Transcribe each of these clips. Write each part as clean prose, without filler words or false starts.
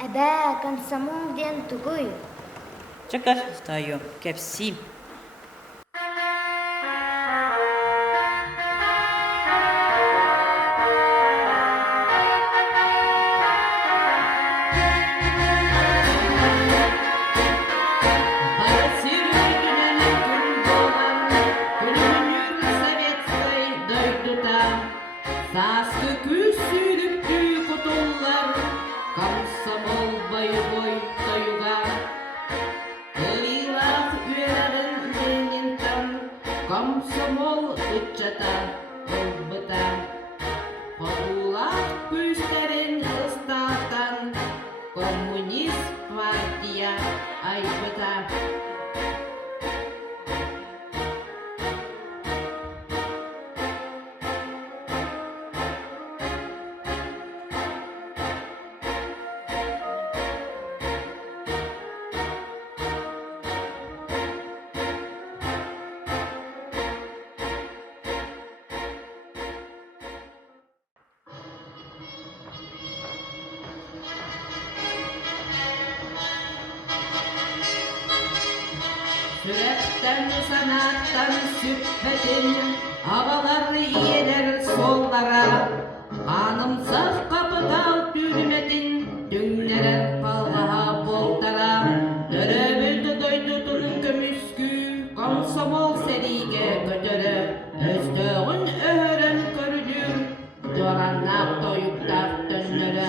Әбә, комсомол ден тугуй. Чакар стаю, кепси. Састы күсүлүктүү котоллар, комсомол бой тоюга. Кылыйлах үөрарын денинтан, комсомол ыччата ылбыта. Кодулах күстерин ыстаатан, коммунист партия айбыта. Сүрәттән санаттан сүппәтен, ағалар иелер соллара. Қанымсыз қапытау түрметін, түңнерен қалғаға болтара. Дөрөбүлді дойдудun көмүскү, комсомол сериге көтөрі. Өздөгүн өһөрөн көрүлүр, дораннақ тойуктақ төннөрі.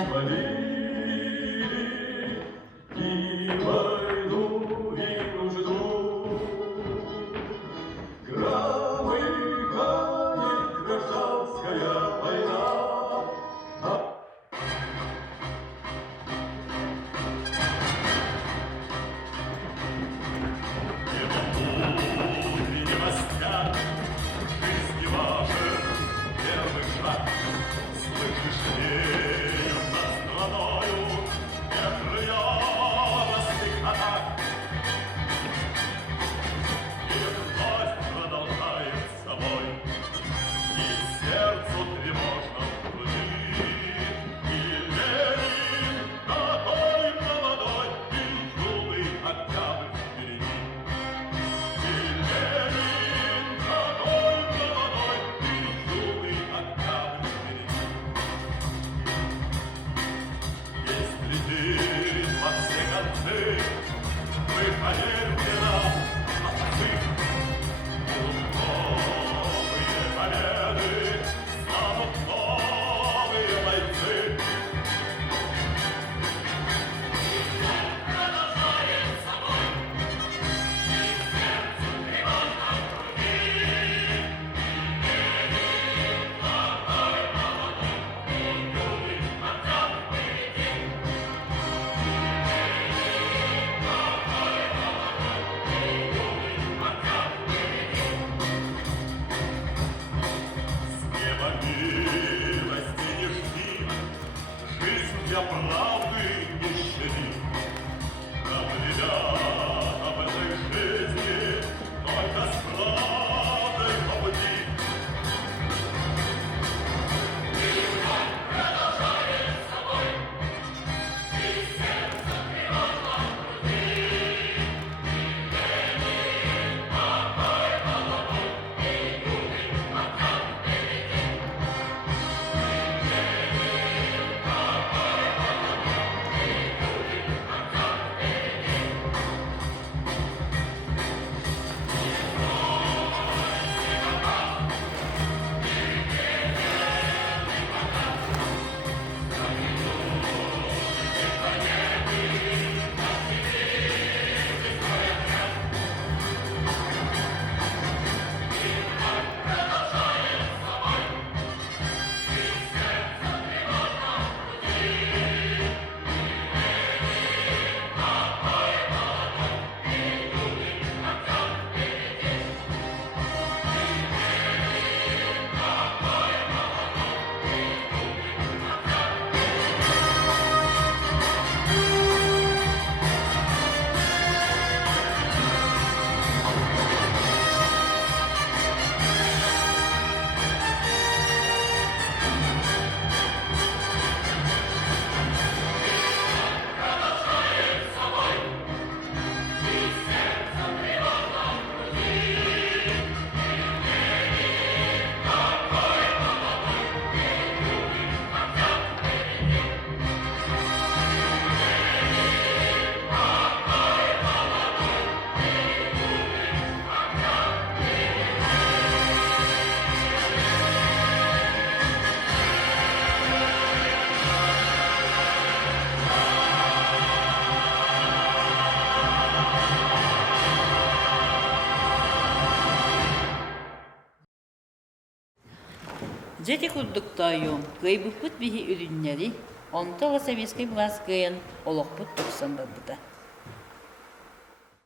Жети курдуктайым, кыйбыппыт биһи үрүннери, онтола советский власть кыйын олохпут туксан барбыта.